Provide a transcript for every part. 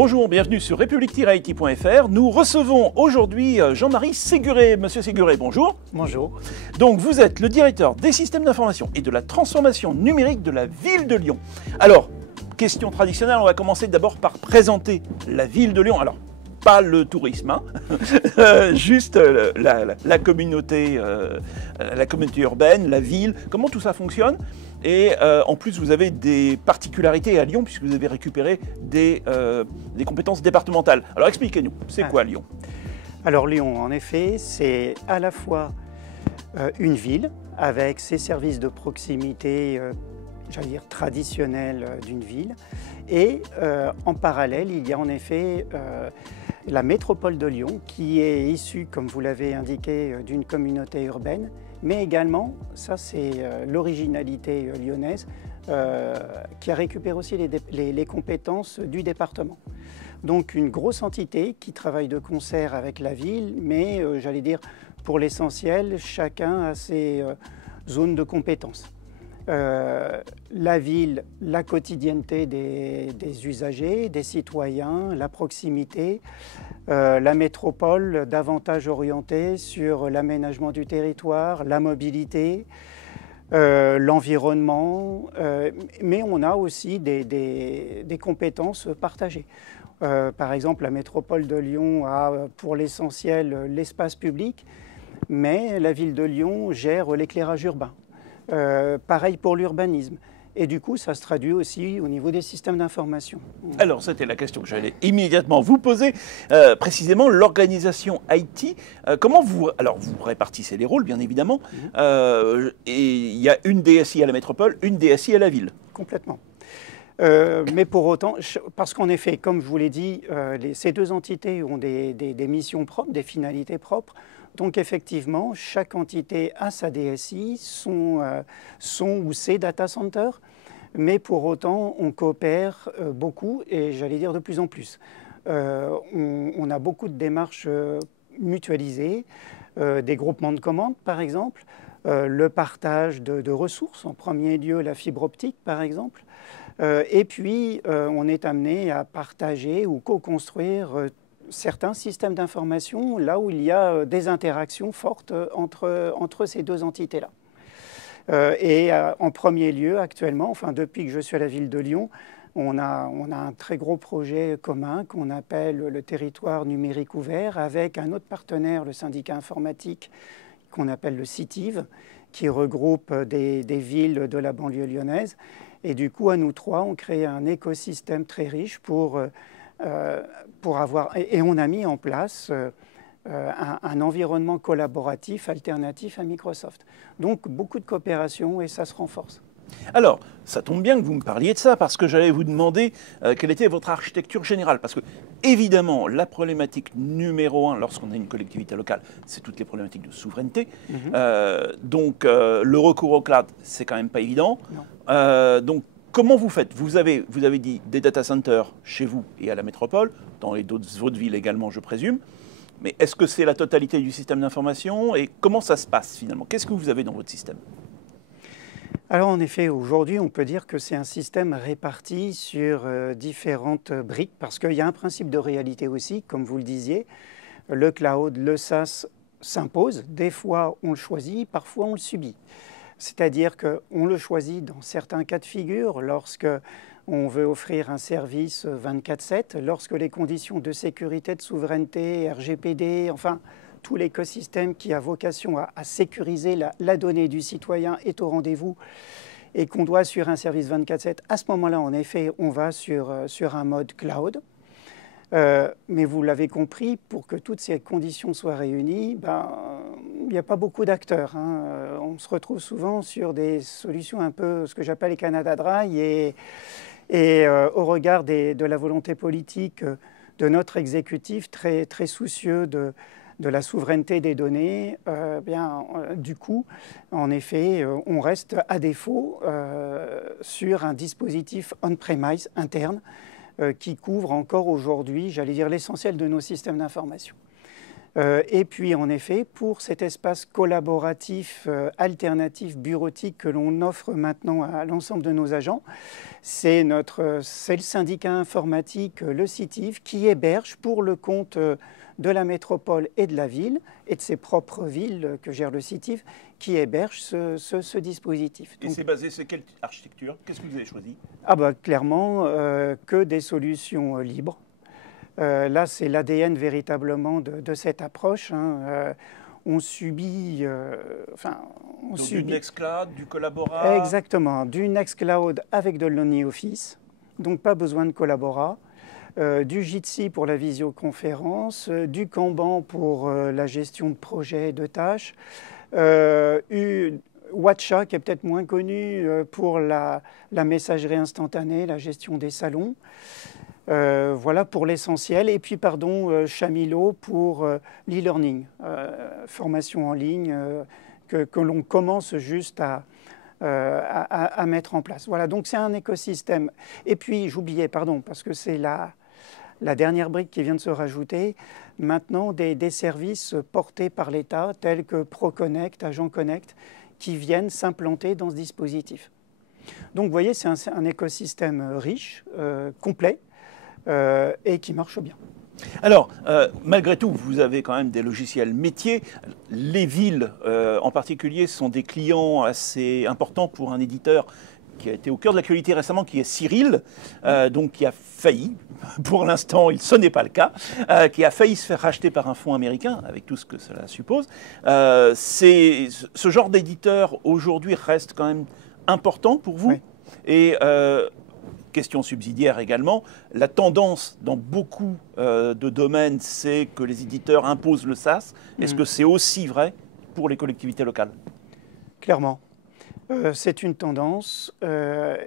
Bonjour, bienvenue sur république-it.fr. Nous recevons aujourd'hui Jean-Marie Séguré. Monsieur Séguré, bonjour. Bonjour. Donc vous êtes le directeur des systèmes d'information et de la transformation numérique de la ville de Lyon. Alors, question traditionnelle, on va commencer d'abord par présenter la ville de Lyon. Alors, pas le tourisme, hein. Juste la communauté urbaine, la ville, comment tout ça fonctionne. Et en plus, vous avez des particularités à Lyon puisque vous avez récupéré des compétences départementales. Alors expliquez-nous, c'est quoi Lyon? Alors Lyon, en effet, c'est à la fois une ville avec ses services de proximité, j'allais dire traditionnels d'une ville. Et en parallèle, il y a en effet la métropole de Lyon qui est issue, comme vous l'avez indiqué, d'une communauté urbaine. Mais également, ça c'est l'originalité lyonnaise, qui a récupéré aussi les compétences du département. Donc une grosse entité qui travaille de concert avec la ville, mais j'allais dire pour l'essentiel, chacun a ses zones de compétences. La ville, la quotidienneté des usagers, des citoyens, la proximité, la métropole davantage orientée sur l'aménagement du territoire, la mobilité, l'environnement, mais on a aussi des compétences partagées. Par exemple, la métropole de Lyon a pour l'essentiel l'espace public, mais la ville de Lyon gère l'éclairage urbain. Pareil pour l'urbanisme. Et du coup, ça se traduit aussi au niveau des systèmes d'information. Alors, c'était la question que j'allais immédiatement vous poser. Précisément, l'organisation IT, comment vous... Alors, vous répartissez les rôles, bien évidemment. Et il y a une DSI à la métropole, une DSI à la ville. Complètement. Mais pour autant, parce qu'en effet, comme je vous l'ai dit, ces deux entités ont des missions propres, des finalités propres. Donc effectivement, chaque entité a sa DSI, son ou ses data centers, mais pour autant, on coopère beaucoup et j'allais dire de plus en plus. On a beaucoup de démarches mutualisées, des groupements de commandes par exemple, le partage de ressources, en premier lieu la fibre optique par exemple, et puis on est amené à partager ou co-construire certains systèmes d'information là où il y a des interactions fortes entre ces deux entités-là. Et en premier lieu, actuellement, enfin depuis que je suis à la ville de Lyon, on a un très gros projet commun qu'on appelle le territoire numérique ouvert avec un autre partenaire, le syndicat informatique qu'on appelle le CITIV, qui regroupe des villes de la banlieue lyonnaise. Et du coup, à nous trois, on crée un écosystème très riche pour avoir... Et on a mis en place un environnement collaboratif alternatif à Microsoft. Donc, beaucoup de coopération et ça se renforce. Alors, ça tombe bien que vous me parliez de ça, parce que j'allais vous demander quelle était votre architecture générale. Parce que, évidemment, la problématique numéro 1 lorsqu'on a une collectivité locale, c'est toutes les problématiques de souveraineté. Donc, le recours au cloud, c'est quand même pas évident. Donc, comment vous faites? Vous avez dit des data centers chez vous et à la métropole, dans les autres villes également, je présume. Mais est-ce que c'est la totalité du système d'information? Et comment ça se passe finalement? Qu'est-ce que vous avez dans votre système? Alors en effet, aujourd'hui, on peut dire que c'est un système réparti sur différentes briques, parce qu'il y a un principe de réalité aussi, comme vous le disiez. Le cloud, le SaaS s'impose. Des fois, on le choisit, parfois, on le subit. C'est-à-dire qu'on le choisit dans certains cas de figure, lorsque on veut offrir un service 24/7, lorsque les conditions de sécurité, de souveraineté, RGPD, enfin, tout l'écosystème qui a vocation à sécuriser la donnée du citoyen est au rendez-vous et qu'on doit assurer un service 24/7. À ce moment-là, en effet, on va sur un mode cloud. Mais vous l'avez compris, pour que toutes ces conditions soient réunies, il n'y a pas beaucoup d'acteurs. On se retrouve souvent sur des solutions un peu, ce que j'appelle les Canada Dry, et au regard de la volonté politique de notre exécutif très, très soucieux de la souveraineté des données, du coup, en effet, on reste à défaut sur un dispositif on-premise interne qui couvre encore aujourd'hui, j'allais dire, l'essentiel de nos systèmes d'information. Et puis, en effet, pour cet espace collaboratif, alternatif, bureautique que l'on offre maintenant à l'ensemble de nos agents, c'est le syndicat informatique, le CITIV, qui héberge pour le compte de la métropole et de la ville, et de ses propres villes que gère le CITIV, qui héberge ce dispositif. Et c'est basé sur quelle architecture? Qu'est-ce que vous avez choisi? Clairement, que des solutions libres. Là, c'est l'ADN véritablement de cette approche. On subit... du Nextcloud, du Collabora? Exactement, du Nextcloud avec de l'OmniOffice, donc pas besoin de Collabora. Du Jitsi pour la visioconférence, du Kanban pour la gestion de projets et de tâches, Watcha qui est peut-être moins connu pour la messagerie instantanée, la gestion des salons. Voilà pour l'essentiel. Et puis, Chamilo pour l'e-learning, formation en ligne que l'on commence juste à mettre en place. Voilà, donc c'est un écosystème. Et puis, j'oubliais, parce que c'est la dernière brique qui vient de se rajouter, maintenant des services portés par l'État tels que ProConnect, Agent Connect, qui viennent s'implanter dans ce dispositif. Donc vous voyez, c'est un écosystème riche, complet, et qui marche bien. Alors, malgré tout, vous avez quand même des logiciels métiers. Les villes, en particulier, sont des clients assez importants pour un éditeur qui a été au cœur de l'actualité récemment, qui est Cyril, donc qui a failli, pour l'instant ce n'est pas le cas, qui a failli se faire racheter par un fonds américain, avec tout ce que cela suppose. Ce genre d'éditeur, aujourd'hui, reste quand même important pour vous. Oui. Et question subsidiaire également, la tendance dans beaucoup de domaines, c'est que les éditeurs imposent le SaaS. Est-ce que c'est aussi vrai pour les collectivités locales? Clairement. C'est une tendance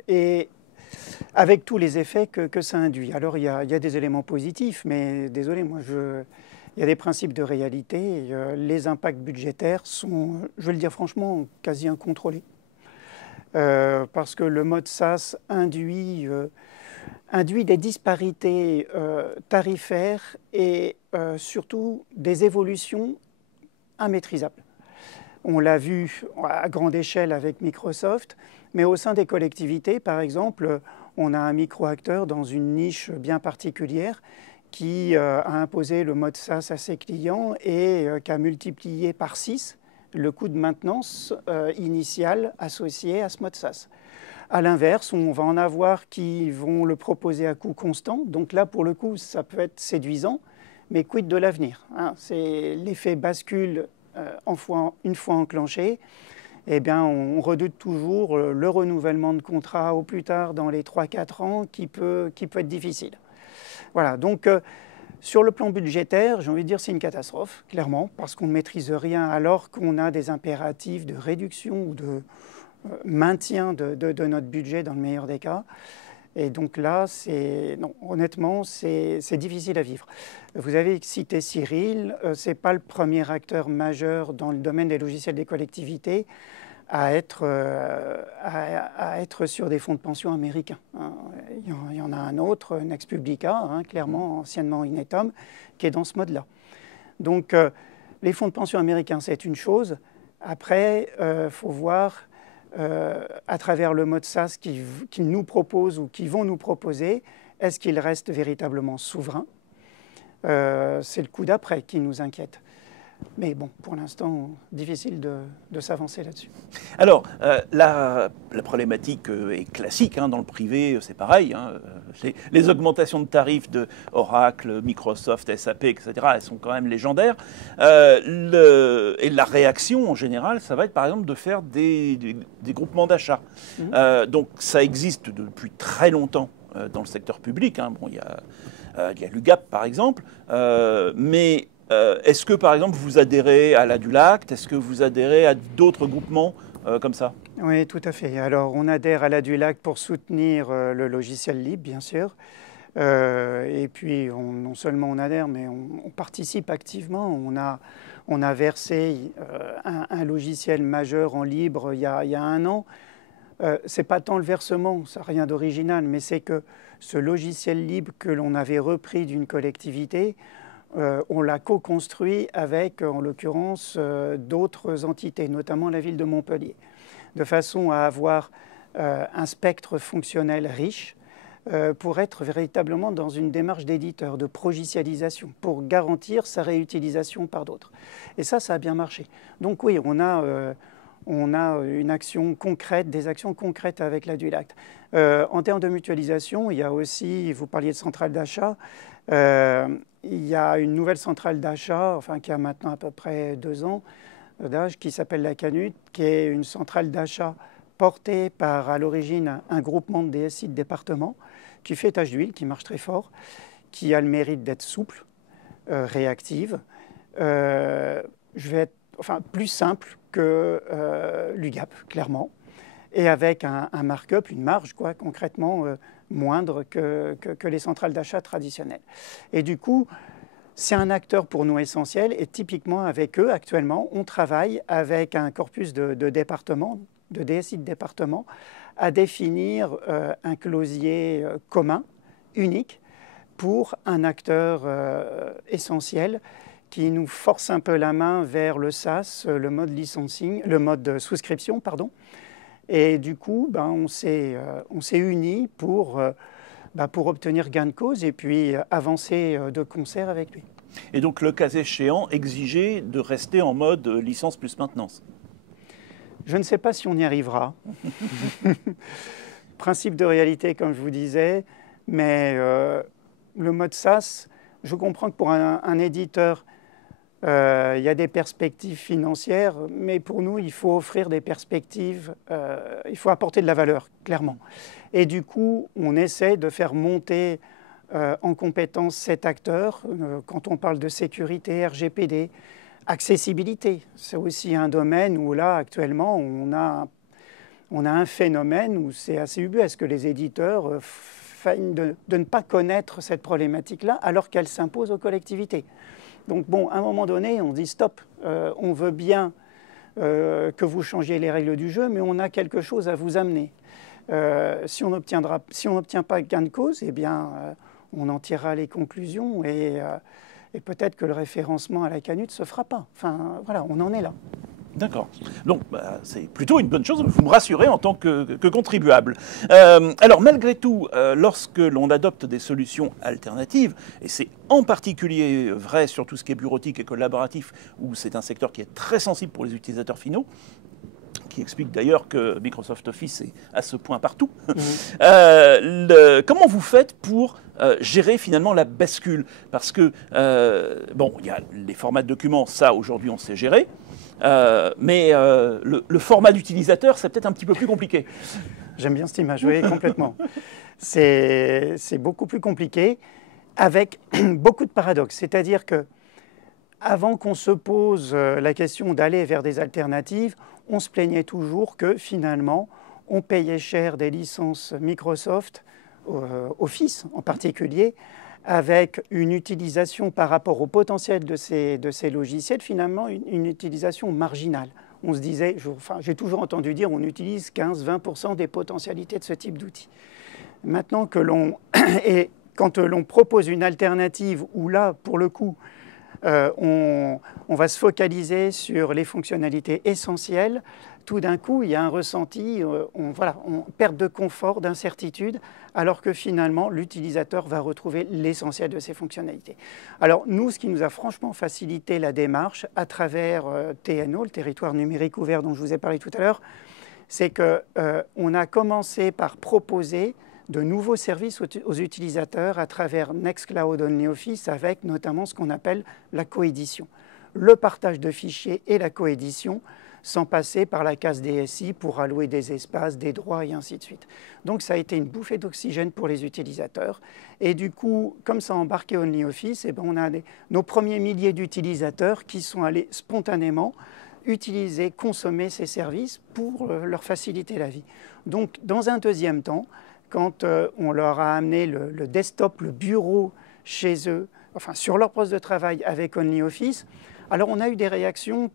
et avec tous les effets que ça induit. Alors il y a des éléments positifs, mais désolé, il y a des principes de réalité. Les impacts budgétaires sont, je vais le dire franchement, quasi incontrôlés. Parce que le mode SaaS induit des disparités tarifaires et surtout des évolutions immaîtrisables. On l'a vu à grande échelle avec Microsoft, mais au sein des collectivités, par exemple, on a un micro-acteur dans une niche bien particulière qui a imposé le mode SaaS à ses clients et qui a multiplié par 6 le coût de maintenance initial associé à ce mode SaaS. À l'inverse, on va en avoir qui vont le proposer à coût constant. Donc là, pour le coup, ça peut être séduisant, mais quid de l'avenir, hein? C'est l'effet bascule. Une fois enclenché, eh bien, on redoute toujours le renouvellement de contrat au plus tard dans les 3-4 ans qui peut être difficile. Voilà, donc sur le plan budgétaire, j'ai envie de dire c'est une catastrophe, clairement, parce qu'on ne maîtrise rien alors qu'on a des impératifs de réduction ou de maintien de notre budget dans le meilleur des cas. Et donc là, honnêtement, c'est difficile à vivre. Vous avez cité Cyril, ce n'est pas le premier acteur majeur dans le domaine des logiciels des collectivités à être sur des fonds de pension américains. Il y en a un autre, Nexpublica, clairement, anciennement Inetum, qui est dans ce mode-là. Donc, les fonds de pension américains, c'est une chose. Après, faut voir... à travers le mode SaaS qu'ils nous proposent ou qu'ils vont nous proposer, est-ce qu'ils restent véritablement souverains? C'est le coup d'après qui nous inquiète. Mais bon, pour l'instant, difficile de s'avancer là-dessus. Alors, la problématique est classique, dans le privé, c'est pareil. Les augmentations de tarifs de Oracle, Microsoft, SAP, etc., elles sont quand même légendaires. Et la réaction, en général, ça va être, par exemple, de faire des groupements d'achat. Donc, ça existe depuis très longtemps dans le secteur public. Bon, il y a l'UGAP, par exemple, mais... est-ce que, par exemple, vous adhérez à l'Adulact? Est-ce que vous adhérez à d'autres groupements comme ça? Oui, tout à fait. Alors, on adhère à l'Adulact pour soutenir le logiciel libre, bien sûr. Et puis, non seulement on adhère, mais on participe activement. On a versé un logiciel majeur en libre il y a 1 an. Ce n'est pas tant le versement, ça n'a rien d'original, mais c'est que ce logiciel libre que l'on avait repris d'une collectivité, on l'a co-construit avec, en l'occurrence, d'autres entités, notamment la ville de Montpellier, de façon à avoir un spectre fonctionnel riche pour être véritablement dans une démarche d'éditeur, de progicialisation, pour garantir sa réutilisation par d'autres. Et ça a bien marché. Donc oui, on a une action concrète, des actions concrètes avec la Dulact. En termes de mutualisation, il y a aussi, vous parliez de centrale d'achat, il y a une nouvelle centrale d'achat, enfin qui a maintenant à peu près 2 ans d'âge, qui s'appelle la Canut, qui est une centrale d'achat portée par, à l'origine, un groupement de DSI de département, qui fait tâche d'huile, qui marche très fort, qui a le mérite d'être souple, réactive. Plus simple que l'UGAP, clairement, et avec un markup, une marge, quoi, concrètement moindre que les centrales d'achat traditionnelles. Et du coup, c'est un acteur pour nous essentiel, et typiquement avec eux, actuellement, on travaille avec un corpus de départements, de DSI de département, à définir un closier commun, unique, pour un acteur essentiel qui nous force un peu la main vers le SaaS, le mode licensing, le mode souscription, pardon. Et du coup, on s'est unis pour obtenir gain de cause et puis avancer de concert avec lui. Et donc, le cas échéant, exiger de rester en mode licence plus maintenance. Je ne sais pas si on y arrivera. Principe de réalité, comme je vous disais, mais le mode SaaS, je comprends que pour un éditeur, il y a des perspectives financières, mais pour nous, il faut offrir des perspectives, il faut apporter de la valeur, clairement. Et du coup, on essaie de faire monter en compétence cet acteur, quand on parle de sécurité, RGPD, accessibilité. C'est aussi un domaine où là, actuellement, on a un phénomène où c'est assez ubuesque que les éditeurs feignent de ne pas connaître cette problématique-là alors qu'elle s'impose aux collectivités. Donc bon, à un moment donné, on dit stop, on veut bien que vous changiez les règles du jeu, mais on a quelque chose à vous amener. Si on n'obtient pas gain de cause, eh bien, on en tirera les conclusions et peut-être que le référencement à la Canut ne se fera pas. Enfin, voilà, on en est là. D'accord. Donc, c'est plutôt une bonne chose. Vous me rassurez en tant que contribuable. Alors, malgré tout, lorsque l'on adopte des solutions alternatives, et c'est en particulier vrai sur tout ce qui est bureautique et collaboratif, où c'est un secteur qui est très sensible pour les utilisateurs finaux, qui explique d'ailleurs que Microsoft Office est à ce point partout. Comment vous faites pour gérer finalement la bascule? Parce que, il y a les formats de documents, ça aujourd'hui on sait gérer, mais le format d'utilisateur, c'est peut-être un petit peu plus compliqué. J'aime bien cette image, oui, complètement. C'est beaucoup plus compliqué, avec beaucoup de paradoxes. C'est-à-dire que avant qu'on se pose la question d'aller vers des alternatives, on se plaignait toujours que finalement, on payait cher des licences Microsoft, Office en particulier, avec une utilisation par rapport au potentiel de ces logiciels, finalement une utilisation marginale. On se disait, j'ai toujours entendu dire, on utilise 15-20% des potentialités de ce type d'outils. Maintenant que quand l'on propose une alternative où là, pour le coup, on va se focaliser sur les fonctionnalités essentielles, tout d'un coup, il y a un ressenti, perte de confort, d'incertitude, alors que finalement, l'utilisateur va retrouver l'essentiel de ces fonctionnalités. Alors nous, ce qui nous a franchement facilité la démarche à travers TNO, le territoire numérique ouvert dont je vous ai parlé tout à l'heure, c'est qu'on a commencé par proposer de nouveaux services aux utilisateurs à travers Nextcloud OnlyOffice avec notamment ce qu'on appelle la coédition. Le partage de fichiers et la coédition sans passer par la case DSI pour allouer des espaces, des droits et ainsi de suite. Donc ça a été une bouffée d'oxygène pour les utilisateurs. Et du coup, comme ça a embarqué OnlyOffice, on a nos premiers milliers d'utilisateurs qui sont allés spontanément utiliser, consommer ces services pour leur faciliter la vie. Donc dans un deuxième temps, quand on leur a amené le desktop, le bureau chez eux, enfin sur leur poste de travail avec OnlyOffice, alors on a eu des réactions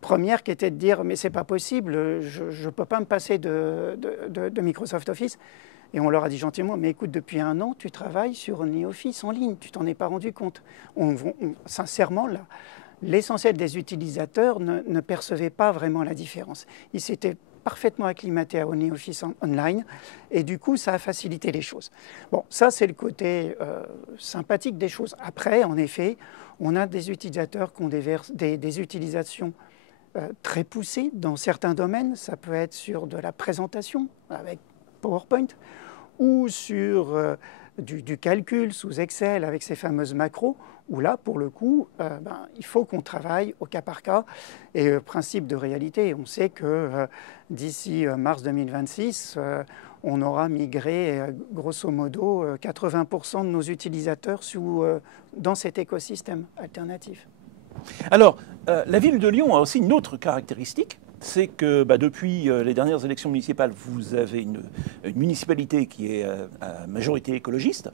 premières qui étaient de dire « mais c'est pas possible, je ne peux pas me passer de Microsoft Office ». Et on leur a dit gentiment, mais écoute, depuis 1 an, tu travailles sur NeoFIS en ligne, tu t'en es pas rendu compte. Sincèrement, là, l'essentiel des utilisateurs ne percevaient pas vraiment la différence. Ils s'étaient parfaitement acclimatés au NeoFIS online et du coup, ça a facilité les choses. Bon, ça, c'est le côté sympathique des choses. Après, en effet, on a des utilisateurs qui ont des utilisations très poussées dans certains domaines. Ça peut être sur de la présentation avec PowerPoint ou sur du calcul sous Excel avec ces fameuses macros, où là, pour le coup, il faut qu'on travaille au cas par cas. Et principe de réalité, on sait que d'ici mars 2026, on aura migré grosso modo 80% de nos utilisateurs dans cet écosystème alternatif. Alors, la ville de Lyon a aussi une autre caractéristique, c'est que depuis les dernières élections municipales, vous avez une municipalité qui est à majorité écologiste.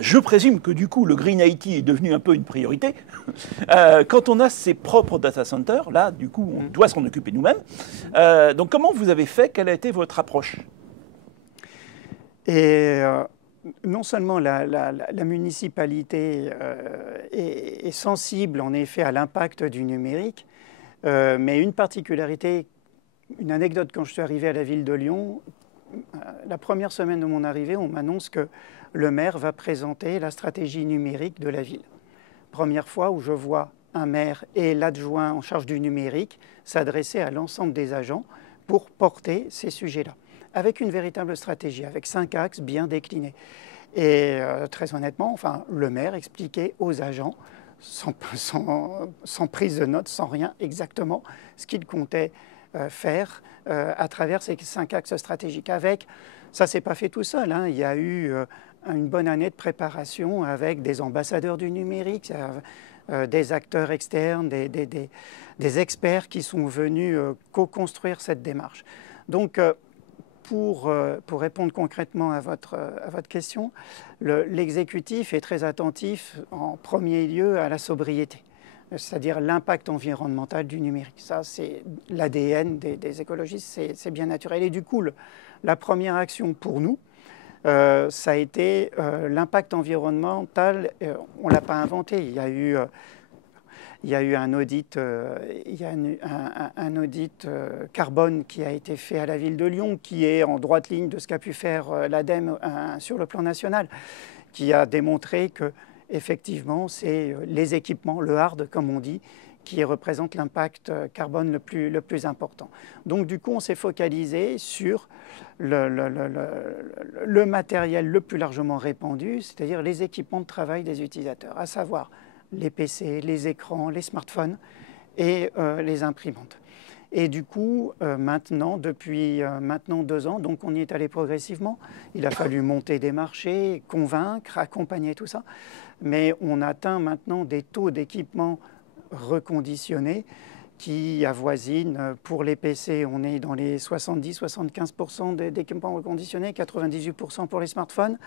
Je présume que du coup, le Green IT est devenu un peu une priorité. Quand on a ses propres data centers, là, du coup, on doit s'en occuper nous-mêmes. Donc, comment vous avez fait? Quelle a été votre approche? Et non seulement la municipalité est sensible en effet à l'impact du numérique, mais une particularité, une anecdote, quand je suis arrivé à la ville de Lyon, la première semaine de mon arrivée, on m'annonce que le maire va présenter la stratégie numérique de la ville. Première fois où je vois un maire et l'adjoint en charge du numérique s'adresser à l'ensemble des agents pour porter ces sujets-là, avec une véritable stratégie, avec 5 axes bien déclinés. Et très honnêtement, le maire expliquait aux agents, sans prise de notes, sans rien, exactement ce qu'il comptait faire à travers ces 5 axes stratégiques. Ça ne s'est pas fait tout seul, hein. Il y a eu une bonne année de préparation avec des ambassadeurs du numérique, des acteurs externes, des experts qui sont venus co-construire cette démarche. Donc, pour répondre concrètement à votre question, l'exécutif est très attentif en premier lieu à la sobriété, c'est-à-dire l'impact environnemental du numérique. Ça, c'est l'ADN des écologistes, c'est bien naturel. Et du coup, la première action pour nous, ça a été l'impact environnemental. On ne l'a pas inventé. Il y a eu un audit, un audit carbone qui a été fait à la ville de Lyon, qui est en droite ligne de ce qu'a pu faire l'ADEME sur le plan national, qui a démontré que effectivement, c'est les équipements, le hard comme on dit, qui représente l'impact carbone le plus important. Donc du coup, on s'est focalisé sur le matériel le plus largement répandu, c'est-à-dire les équipements de travail des utilisateurs, à savoir les PC, les écrans, les smartphones et les imprimantes. Et du coup, depuis maintenant 2 ans, donc on y est allé progressivement. Il a fallu monter des marchés, convaincre, accompagner tout ça. Mais on atteint maintenant des taux d'équipement reconditionnés qui avoisinent, pour les PC, on est dans les 70-75% d'équipements reconditionnés, 98% pour les smartphones.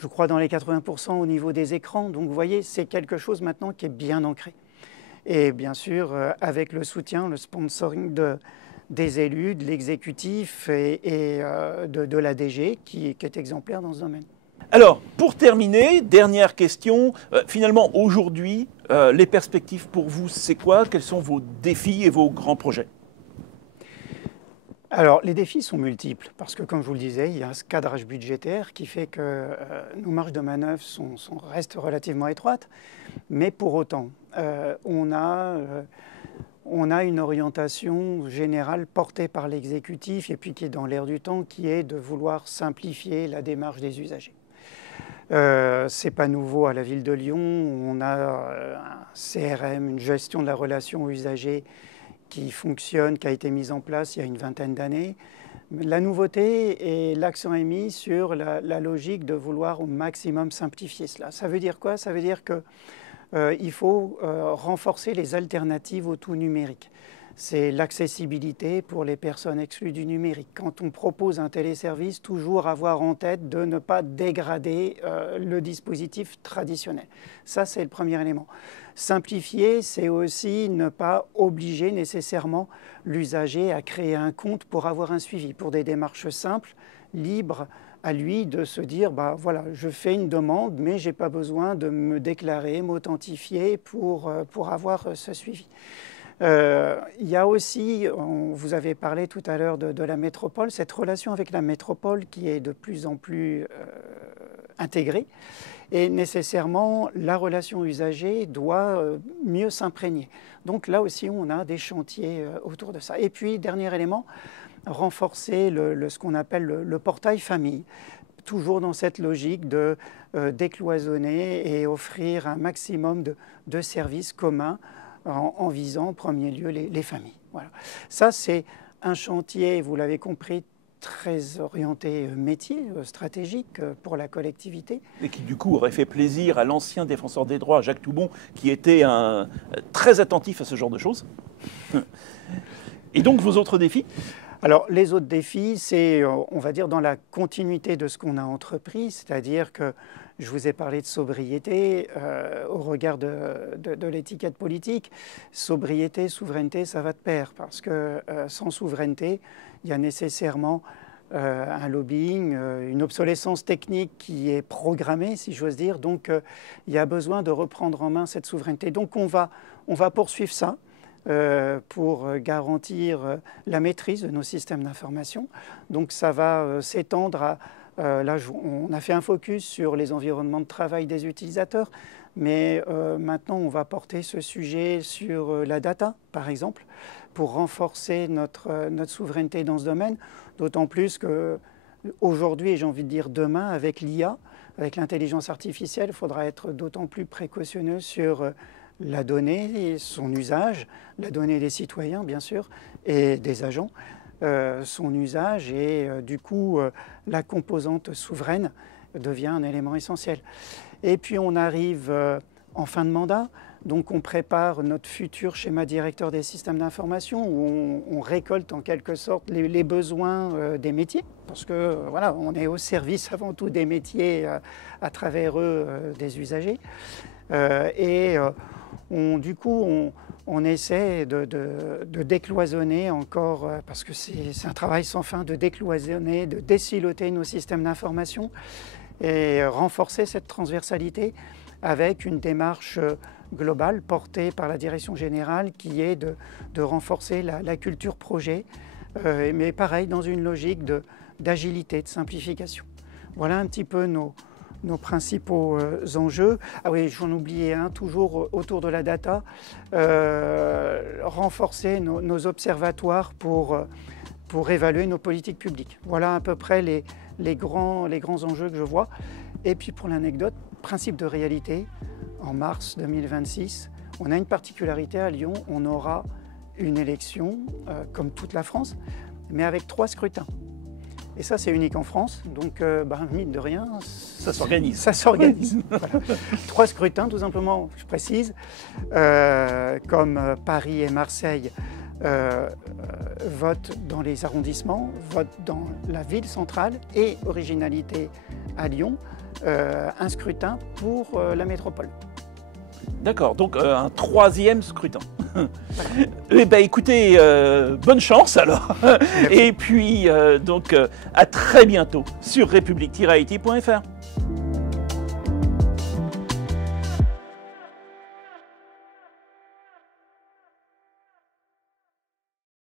Je crois dans les 80% au niveau des écrans. Donc vous voyez, c'est quelque chose maintenant qui est bien ancré. Et bien sûr, avec le soutien, le sponsoring des élus, de l'exécutif et de l'ADG qui est exemplaire dans ce domaine. Alors, pour terminer, dernière question. Finalement, aujourd'hui, les perspectives pour vous, c'est quoi? Quels sont vos défis et vos grands projets? Alors, les défis sont multiples, parce que, comme je vous le disais, il y a un cadrage budgétaire qui fait que nos marges de manœuvre restent relativement étroites, mais pour autant, on a une orientation générale portée par l'exécutif et puis qui est dans l'air du temps, qui est de vouloir simplifier la démarche des usagers. Ce n'est pas nouveau à la ville de Lyon, on a un CRM, une gestion de la relation usager qui fonctionne, qui a été mise en place il y a une vingtaine d'années. La nouveauté et l'accent est mis sur la logique de vouloir au maximum simplifier cela. Ça veut dire quoi? Ça veut dire qu'il faut renforcer les alternatives au tout numérique. C'est l'accessibilité pour les personnes exclues du numérique. Quand on propose un téléservice, toujours avoir en tête de ne pas dégrader le dispositif traditionnel. Ça, c'est le premier élément. Simplifier, c'est aussi ne pas obliger nécessairement l'usager à créer un compte pour avoir un suivi, pour des démarches simples, libres, à lui de se dire, bah, voilà, je fais une demande, mais je n'ai pas besoin de me déclarer, m'authentifier pour avoir ce suivi. Il y a aussi, vous avez parlé tout à l'heure de la métropole, cette relation avec la métropole qui est de plus en plus intégrée. Et nécessairement, la relation usagée doit mieux s'imprégner. Donc là aussi, on a des chantiers autour de ça. Et puis, dernier élément, renforcer ce qu'on appelle le portail famille, toujours dans cette logique de décloisonner et offrir un maximum de services communs en visant en premier lieu les familles. Voilà. Ça, c'est un chantier, vous l'avez compris, très orienté métier, stratégique pour la collectivité. Et qui du coup aurait fait plaisir à l'ancien défenseur des droits, Jacques Toubon, qui était très attentif à ce genre de choses. Et donc vos autres défis ? Alors les autres défis, c'est, on va dire, dans la continuité de ce qu'on a entrepris, c'est-à-dire que je vous ai parlé de sobriété au regard de l'étiquette politique. Sobriété, souveraineté, ça va de pair, parce que sans souveraineté, il y a nécessairement un lobbying, une obsolescence technique qui est programmée, si j'ose dire. Donc il y a besoin de reprendre en main cette souveraineté. Donc on va poursuivre ça. Pour garantir la maîtrise de nos systèmes d'information. Donc ça va s'étendre à... là, on a fait un focus sur les environnements de travail des utilisateurs, mais maintenant on va porter ce sujet sur la data, par exemple, pour renforcer notre souveraineté dans ce domaine, d'autant plus qu'aujourd'hui, et j'ai envie de dire demain, avec l'IA, avec l'intelligence artificielle, il faudra être d'autant plus précautionneux sur la donnée et son usage, la donnée des citoyens bien sûr et des agents, son usage et du coup la composante souveraine devient un élément essentiel. Et puis on arrive en fin de mandat, donc on prépare notre futur schéma directeur des systèmes d'information où on récolte en quelque sorte les besoins des métiers, parce que voilà, on est au service avant tout des métiers à travers eux des usagers. Du coup, on essaie de décloisonner encore, parce que c'est un travail sans fin, de décloisonner, de désiloter nos systèmes d'information et renforcer cette transversalité avec une démarche globale portée par la direction générale qui est de renforcer la culture projet, mais pareil, dans une logique d'agilité, de simplification. Voilà un petit peu nos principaux enjeux. Ah oui, j'en oubliais un, toujours autour de la data, renforcer nos observatoires pour évaluer nos politiques publiques. Voilà à peu près les grands enjeux que je vois. Et puis pour l'anecdote, principe de réalité, en mars 2026, on a une particularité à Lyon, on aura une élection, comme toute la France, mais avec 3 scrutins. Et ça, c'est unique en France, donc mine de rien... Ça s'organise. Ça s'organise. Voilà. 3 scrutins, tout simplement, je précise, comme Paris et Marseille votent dans les arrondissements, votent dans la ville centrale et, originalité à Lyon, un scrutin pour la métropole. D'accord, donc un 3e scrutin. Eh ben, écoutez, bonne chance alors. Et puis, donc, à très bientôt sur republic-it.fr.